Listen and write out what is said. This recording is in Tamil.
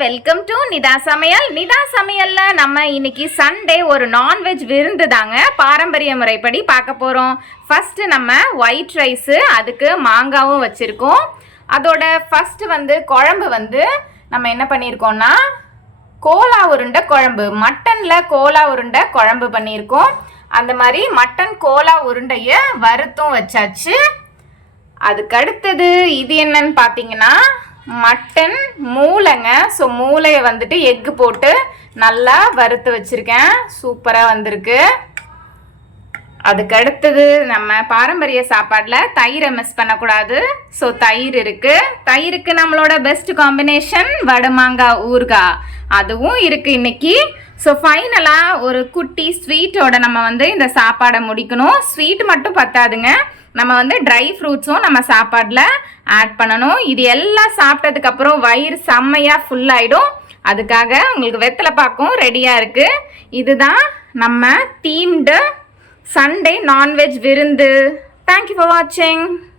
வெல்கம் டு நிதா சமையல். நிதா சமையல்ல நம்ம இன்னைக்கு சண்டே ஒரு நான்வெஜ் விருந்து தாங்க பாரம்பரிய முறைப்படி பார்க்க போகிறோம். ஃபஸ்ட்டு நம்ம ஒயிட் ரைஸு, அதுக்கு மாங்காவும் வச்சுருக்கோம். அதோட ஃபஸ்ட்டு குழம்பு நம்ம என்ன பண்ணியிருக்கோம்னா கோலா உருண்டை குழம்பு, மட்டனில் கோலா உருண்டை குழம்பு பண்ணியிருக்கோம். அந்த மாதிரி மட்டன் கோலா உருண்டையை வறுத்தும் வச்சாச்சு. அதுக்கடுத்தது இது என்னன்னு பார்த்தீங்கன்னா மட்டன் மூளைங்க. ஸோ மூளையை எக்கு போட்டு நல்லா வறுத்து வச்சுருக்கேன். சூப்பராக வந்திருக்கு. அதுக்கடுத்தது நம்ம பாரம்பரிய சாப்பாட்டில் தயிரை மிஸ் பண்ணக்கூடாது. ஸோ தயிர் இருக்குது. தயிருக்கு நம்மளோட பெஸ்ட் காம்பினேஷன் வடமாங்காய் ஊறுகாய், அதுவும் இருக்குது இன்னைக்கு. ஸோ ஃபைனலாக ஒரு குட்டி ஸ்வீட்டோட நம்ம இந்த சாப்பாடை முடிக்கணும். ஸ்வீட் மட்டும் பத்தாதுங்க, நம்ம ட்ரை ஃப்ரூட்ஸும் நம்ம சாப்பாடில் ஆட் பண்ணணும். இது எல்லாம் சாப்பிட்டதுக்கப்புறம் வயிறு செம்மையாக ஃபுல்லாகிடும். அதுக்காக உங்களுக்கு வெத்தலை பாக்கும் ரெடியாக இருக்குது. இதுதான் நம்ம தீம்டு சண்டே நான்வெஜ் விருந்து. தேங்க்யூ ஃபார் வாட்சிங்.